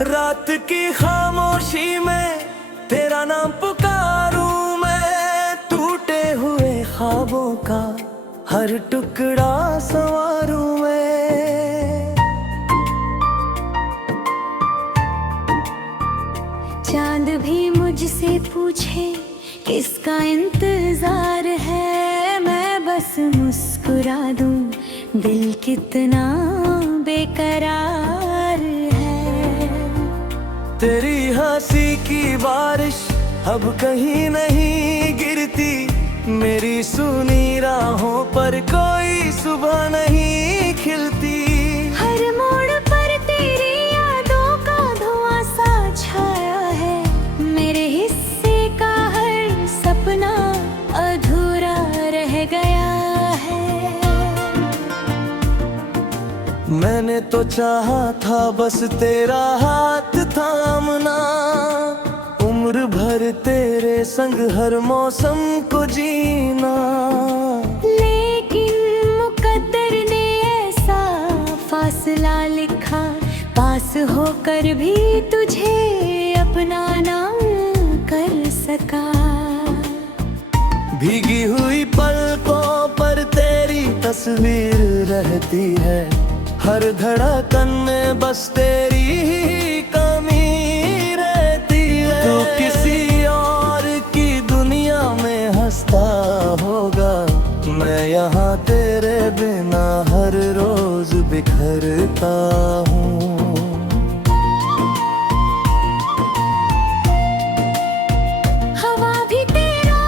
रात की खामोशी में तेरा नाम पुकारूं मैं, टूटे हुए ख्वाबों का हर टुकड़ा संवारूं मैं। चांद भी मुझसे पूछे किसका इंतजार है, मैं बस मुस्कुरा दूं, दिल कितना बेकरार है। तेरी हंसी की बारिश अब कहीं नहीं गिरती, मेरी सुनी राहों पर कोई सुबह नहीं खिलती। हर मोड़ पर तेरी यादों का धुआं सा छाया है, मेरे हिस्से का हर सपना अधूरा रह गया है। मैंने तो चाहा था बस तेरा हाथ थामना, उम्र भर तेरे संग हर मौसम को जीना। लेकिन मुकद्दर ने ऐसा फासला लिखा, पास होकर भी तुझे अपना ना कर सका। भीगी हुई पलकों पर तेरी तस्वीर रहती है, हर धड़कन में बस तेरी ही कमी रहती है। तू किसी और की दुनिया में हंसता होगा, मैं यहाँ तेरे बिना हर रोज बिखरता हूँ। हवा भी तेरा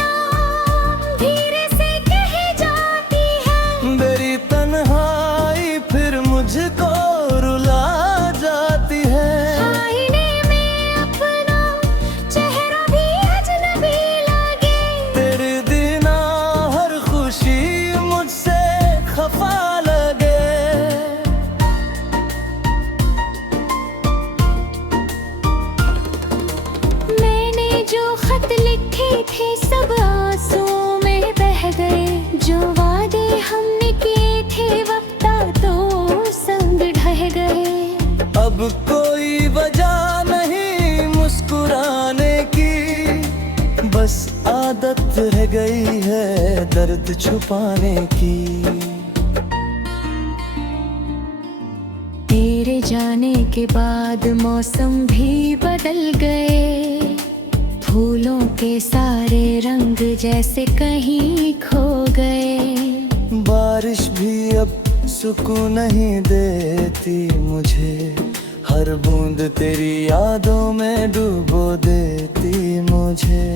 नाम धीरे से कह जाती है, मेरी तन्हाई फिर मुझको रुला जाती है। आईने में अपना चेहरा भी अजनबी लगे, तेरे बिना हर खुशी मुझसे खफा लगे। मैंने जो खत लिखे थे सब आंसुओं में बह गए, जो वादे हमने किए थे वक्ता तो संग ढह गए। अब कोई वजह नहीं मुस्कुराने की, बस आदत रह गई है दर्द छुपाने की। तेरे जाने के बाद मौसम भी बदल गए, फूलों के सारे रंग जैसे कहीं खो गए। बारिश भी अब सुकून नहीं देती मुझे, हर बूंद तेरी यादों में डुबो देती मुझे।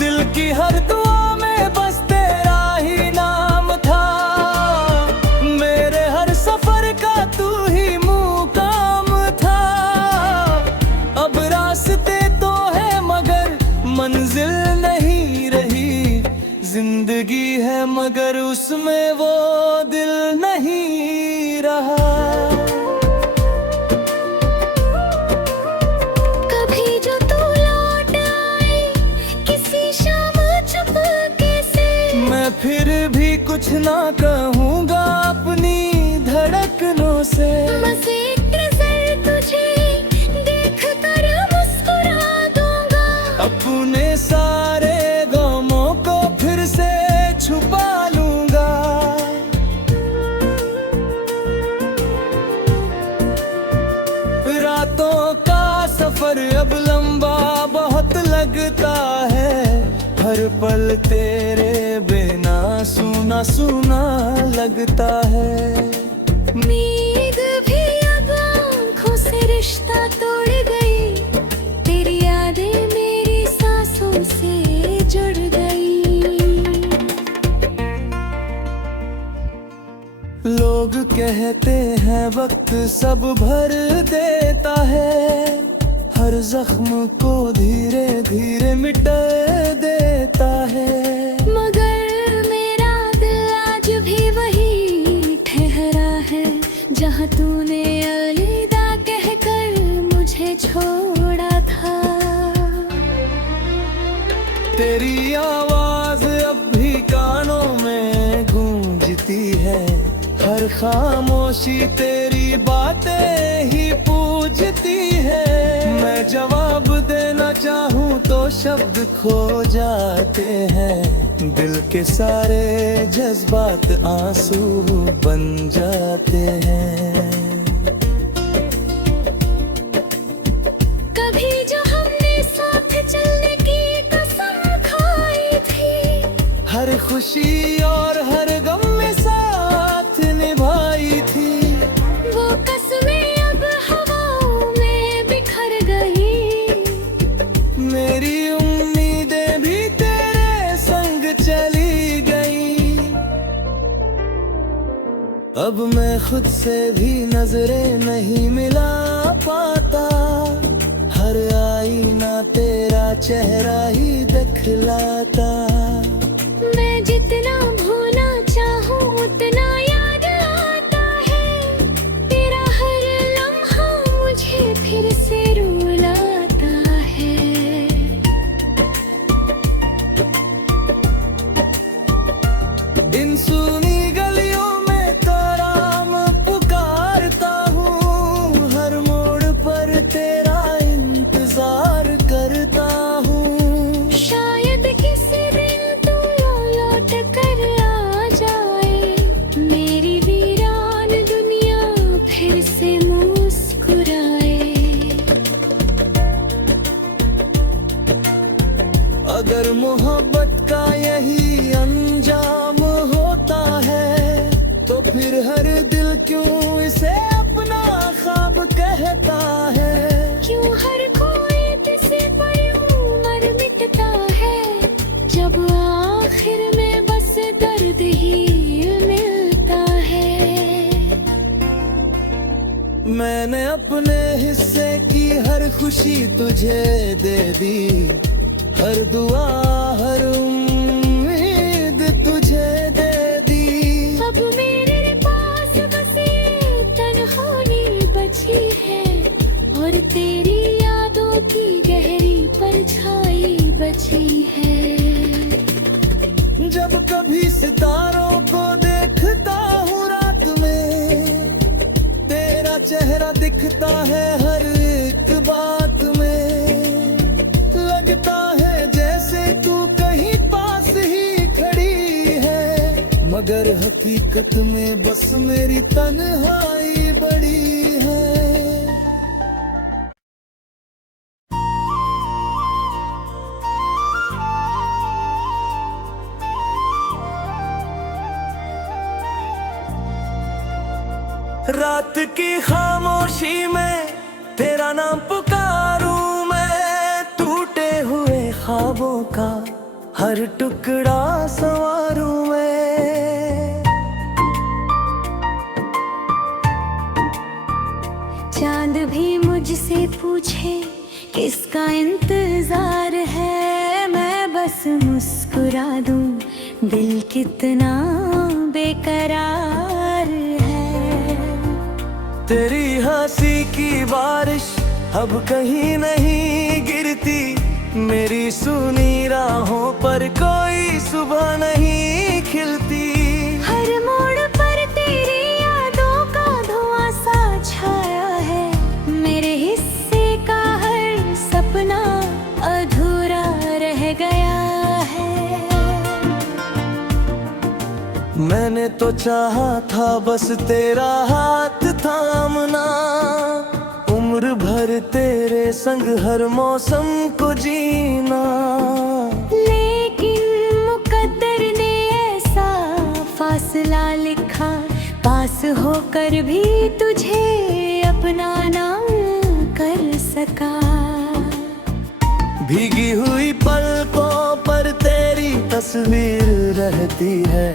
दिल की हर दुआ में बस तेरा ही नाम था, मेरे हर सफर का तू ही मुकाम था। अब रास्ते तो है मगर मंजिल नहीं रही, जिंदगी है मगर उसमें वो दिल नहीं रहा। कभी जो तू लौट आए किसी शाम चुपके से, मैं फिर भी कुछ ना कहूँगा अपनी धड़कनों से। बस एक नजर तुझे देख कर मुस्कुरा दूंगा, अपने सारे गमों को फिर से छुपा लूंगा। रातों का सफर अब लंबा बहुत लगता है, हर पल तेरे बिना सूना सूना लगता है। नींद भी अब आँखों से रिश्ता तोड़ गई, तेरी यादें मेरी सांसों से जुड़ गई। लोग कहते हैं वक्त सब भर देता है, हर जख्म को धीरे धीरे मिटा देता है। मगर मेरा दिल आज भी वही ठहरा है, जहाँ तूने अलविदा कहकर मुझे छोड़ा था। तेरी आवाज अब भी कानों में गूंजती है, हर खामोशी तेरी बातें ही पूछती है। मैं जवाब देना चाहूँ तो शब्द खो जाते हैं। दिल के सारे जज्बात आंसू बन जाते हैं। कभी जो हमने साथ चलने की कसम खाई थी, हर खुशी और हर गम में साथ निभाई थी, वो कसमें अब हवाओं में बिखर गई। मेरी उम्मीदें भी तेरे संग चली गई। अब मैं खुद से भी नजरें नहीं मिला पाता, हर आईना तेरा चेहरा ही दिखलाता। मैं जितना भूलना चाहूँ उतना याद आता है, तेरा हर लम्हा मुझे फिर से रुलाता है। इन सुनी गलियों में तेरा मैं पुकारता हूँ, हर मोड़ पर तेरा इंतजार करता हूँ। शायद किसी दिन तू लौट कर आ जाए, मेरी वीरान दुनिया फिर से मुस्कुराए। अगर मोहब्बत का यही अंजाम होता है, तो फिर हर दिल क्यों इसे अपना ख्वाब कहता है। क्यों हर कोई किसी पर उम्र मिटता है, जब आखिर में बस दर्द ही मिलता है। मैंने अपने हिस्से की हर खुशी तुझे दे दी, हर दुआ हर उम्मीद तुझे दे दी। अब मेरे पास बस ये तन्हाई बची है, और तेरी यादों की गहरी परछाई बची है। जब कभी सितारों को देखता हूँ रात में, तेरा चेहरा दिखता है हर एक बात में। लगता है जैसे तू कहीं पास ही खड़ी है, मगर हकीकत में बस मेरी तन्हाई बड़ी है। रात की खामोशी में तेरा नाम पुकारूं मैं, टूटे हुए ख्वाबों का हर टुकड़ा संवारूं मैं। चांद भी मुझसे पूछे किसका इंतजार है, मैं बस मुस्कुरा दूं, दिल कितना बेकरार है। तेरी हंसी की बारिश अब कहीं नहीं गिरती, मेरी सुनी राहों पर कोई सुबह नहीं खिलती। हर मोड़ पर तेरी यादों का धुआं सा छाया है, मेरे हिस्से का हर सपना अधूरा रह गया है। मैंने तो चाहा था बस तेरा हाथ थामना, उम्र भर तेरे संग हर मौसम को जीना। लेकिन मुकद्दर ने ऐसा फासला लिखा, पास होकर भी तुझे अपना ना कर सका। भीगी हुई पलकों पर तेरी तस्वीर रहती है,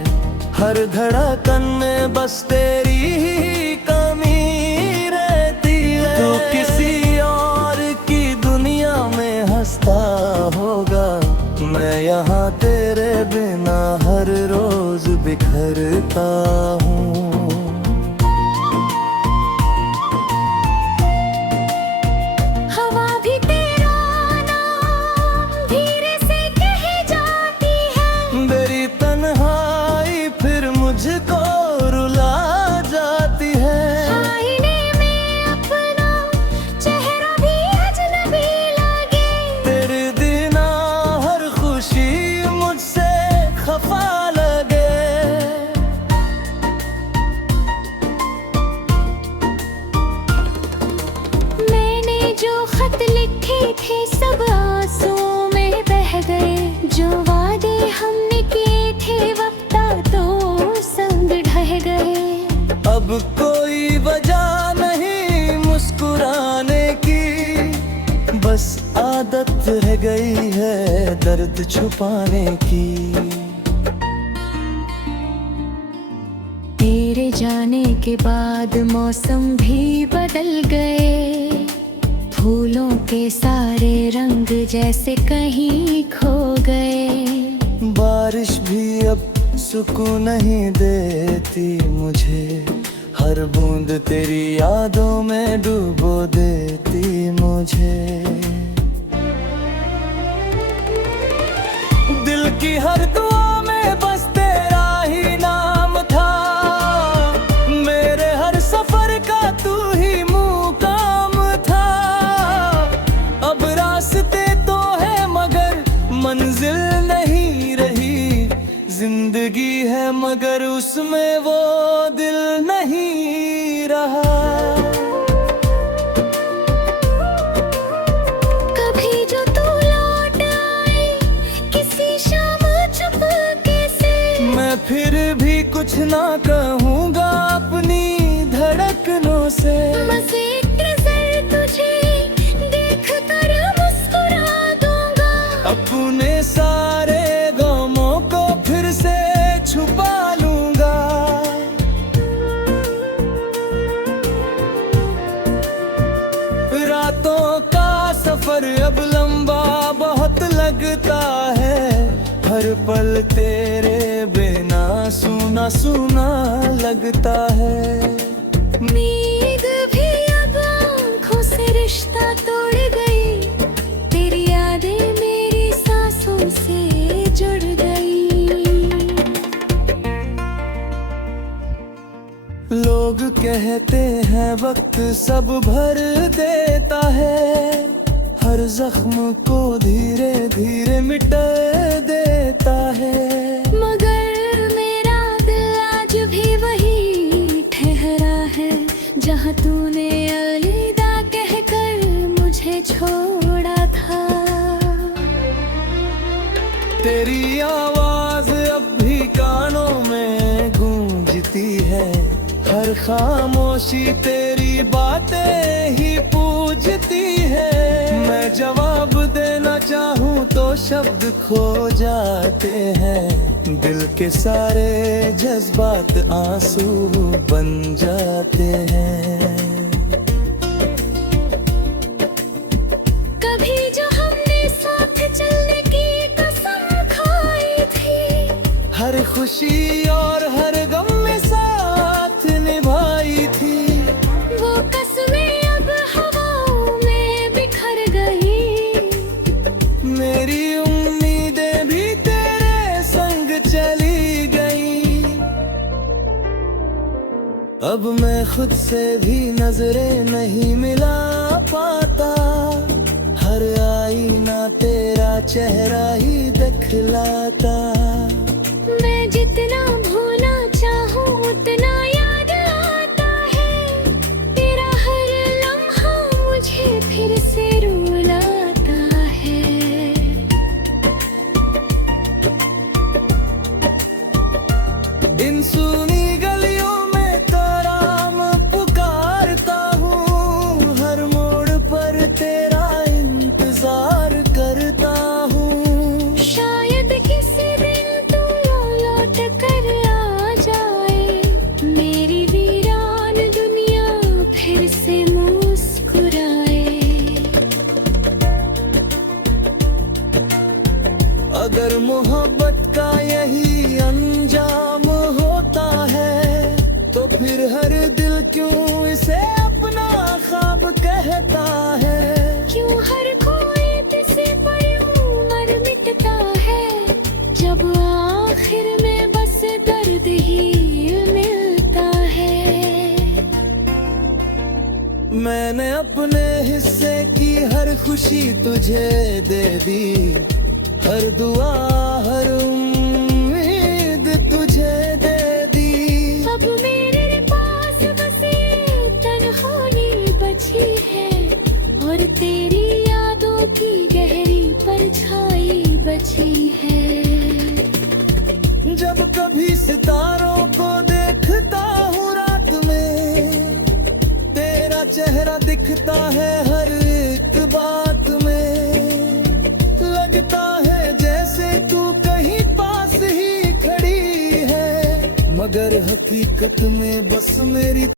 हर धड़कन में बस तेरी ही कमी रहती है। तू किसी और की दुनिया में हंसता होगा, मैं यहाँ तेरे बिना हर रोज बिखरता हूँ। हवा भी तेरा नाम धीरे से कह जाती है, मेरी तन्हाई फिर मुझको रुला बस आदत रह गई है दर्द छुपाने की। तेरे जाने के बाद मौसम भी बदल गए, फूलों के सारे रंग जैसे कहीं खो गए। बारिश भी अब सुकून नहीं देती मुझे, हर बूंद तेरी यादों में डुबो देती मुझे। दिल की हर दुआ में बस तेरा ही नाम था, मेरे हर सफर का तू ही मुकाम था। अब रास्ते तो है मगर मंजिल नहीं रही, जिंदगी है मगर उसमें वो दिल नहीं रहा। कभी जो तू लौट आए किसी शाम चुपके से, मैं फिर भी कुछ ना कहूँगा अपनी धड़कनों से। बस एक नजर तुझे देख कर मुस्कुरा दूंगा, अपने सारे गमों को फिर से छुपा लूंगा। रातों का सफर अब लंबा बहुत लगता है, हर पल तेरे बिना सूना सूना लगता है। नींद भी अब आँखों से रिश्ता तोड़ गई, तेरी यादें मेरी सांसों से जुड़ गई। लोग कहते हैं वक्त सब भर देता है, हर जख्म को धीरे धीरे मिटा देता है। मगर मेरा दिल आज भी वही ठहरा है, जहाँ तूने अलविदा कहकर मुझे छोड़ा था। तेरी आवाज अब भी कानों में गूंजती है, हर खामोशी तेरी बातें ही पूछती है। मैं जवाब देना चाहूँ तो शब्द खो जाते हैं, दिल के सारे जज्बात आंसू बन जाते हैं। कभी जो हमने साथ चलने की कसम खाई थी, हर खुशी और हर गम में साथ निभाई थी, वो कसमें अब हवाओं में बिखर गई। मेरी उम्मीदें भी तेरे संग चली गई। अब मैं खुद से भी नजरें नहीं मिला पाता, हर आईना तेरा चेहरा ही दिखलाता। मैं जितना भूलना चाहूँ उतना याद आता है, तेरा हर लम्हा मुझे फिर से रुलाता है। इन सुनी गलियों में तेरा मैं पुकारता हूँ, हर मोड़ पर तेरा इंतजार करता हूँ। शायद किसी दिन तू लौट कर आ जाए, मेरी वीरान दुनिया फिर से मुस्कुराए। अगर मोहब्बत का यही अंजाम होता है, तो फिर हर दिल क्यों इसे अपना ख्वाब कहता है। क्यों हर कोई किसी पर उम्र मिटता है, जब आखिर में बस दर्द ही मिलता है। मैंने अपने हिस्से की हर खुशी तुझे दे दी, हर दुआ हर उम्मीद तुझे दे दी। अब मेरे पास बस ये तन्हाई बची है, और तेरी यादों की गहरी परछाई बची है। जब कभी सितारों को देखता हूँ रात में, तेरा चेहरा दिखता है हर एक बात में। लगता है जैसे तू कहीं पास ही खड़ी है, मगर हकीकत में बस मेरी